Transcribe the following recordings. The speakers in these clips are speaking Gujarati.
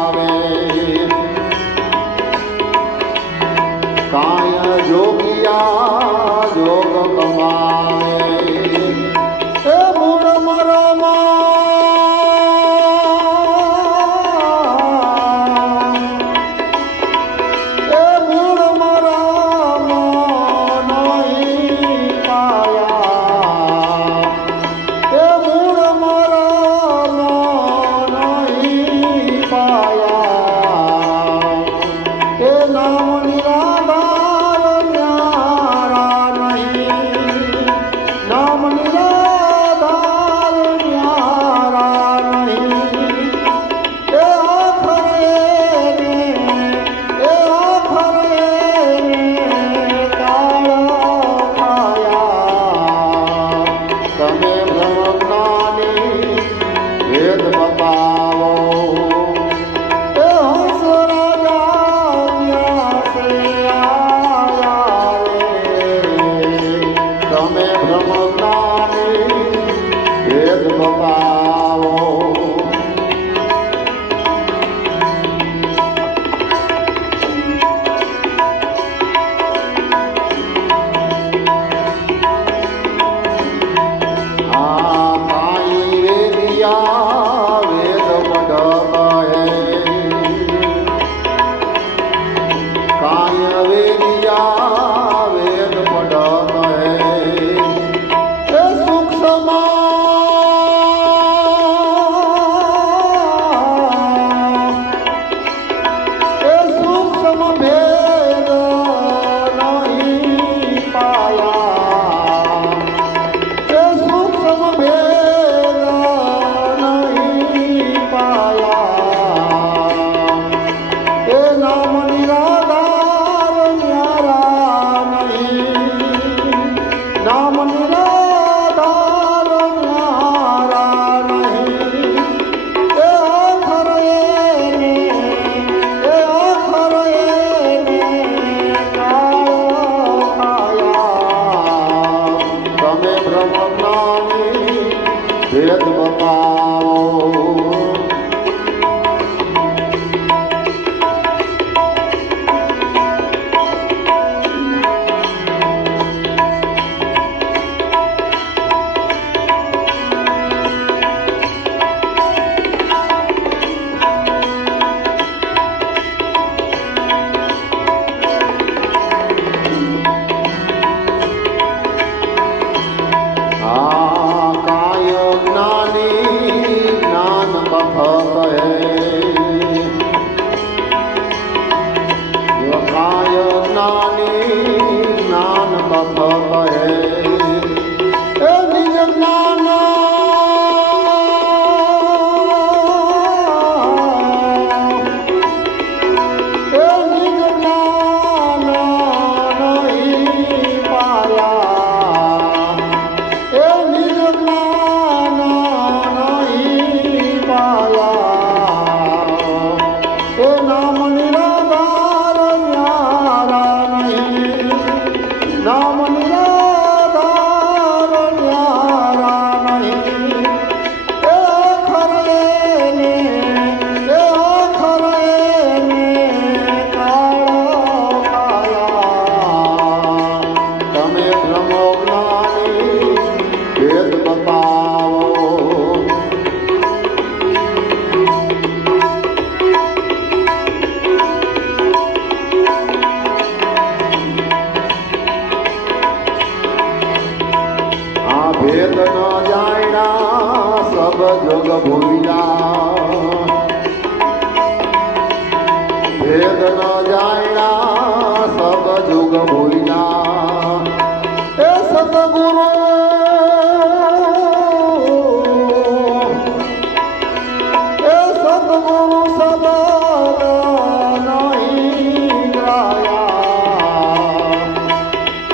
કમાવે કાય જોગિયા જોગ કમાવે એ મૂળ મરામાં એ મૂળ મરામાં નહીં પાયા એ મૂળ મરામાં નહીં પાયા એ નામ નિરાધાર ન્યારા નહીં નામ નિરાધાર ન્યારા નહીં એ આખરે કાળા ખાયા તમે બ્રહ્મજ્ઞાની વેદ બતાવો એ હંસ રાજા વ્યાસે આયા રે તમે બ્રહ્મજ્ઞાની વેદ બતાવો આ કાઈ વેદિયા વેદ પઢત હે કાય વેદિયા વેદ પઢત હે એ સૂક્ષ્મ ભેદ નહીં પાયા એ સૂક્ષ્મ ભેદ નહીં પાયા એ નામ નિરાધાર ન્યારા નહીં નામ નિરાધાર ન્યારા નહીં એ આખરે કાળા ખાયા તમે બ્રહ્મજ્ઞાની ભેદ બતાવો આ કાય જ્ઞાની જ્ઞાન કથક હે કાય જ્ઞાની જ્ઞાન કથક હે એ નિજ જ્ઞાન એ નિજ જ્ઞાન નહીં પાયા એ નિજ જ્ઞાન નહીં પાયા એ નામ નિરાધાર ન્યારા નહીં નામ નિરાધાર ન્યારા નહીં એ આખરે કાળા ખાયા તમે બ્રહ્મજ્ઞાની વેદ બતાવો આ ભેદ ન જાણ્યા સબ જોગ ભૂલ્યા ભેદ ન જાણ્યા સબ જોગ ભૂલ્યા એ સતગુરુ એ સતગુરુ સબદ નહીં ગાયા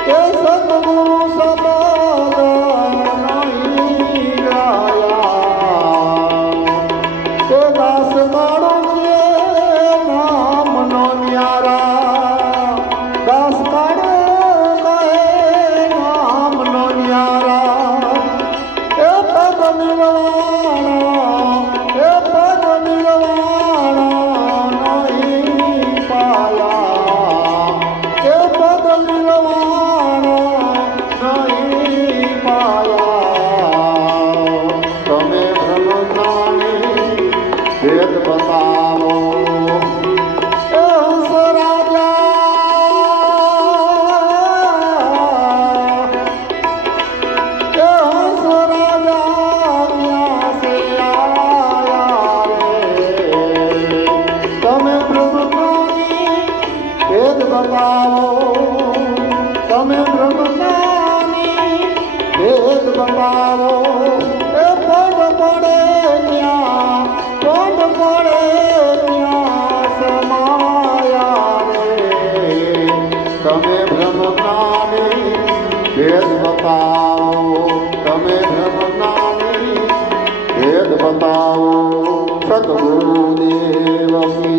એ સતગુરુ સબદ નહીં ગાયા એ દાસ કાળો છે નામ નો ન્યારા દાસ કાળો બતાવો તમે બ્રહ્મજ્ઞાની ભેદ બતાવો એ પડ પડે ત્યાં સમાયા રે તમે બ્રહ્મજ્ઞાની ભેદ બતાવો તમે બ્રહ્મજ્ઞાની ભેદ બતાવો સદગુરુદેવ કી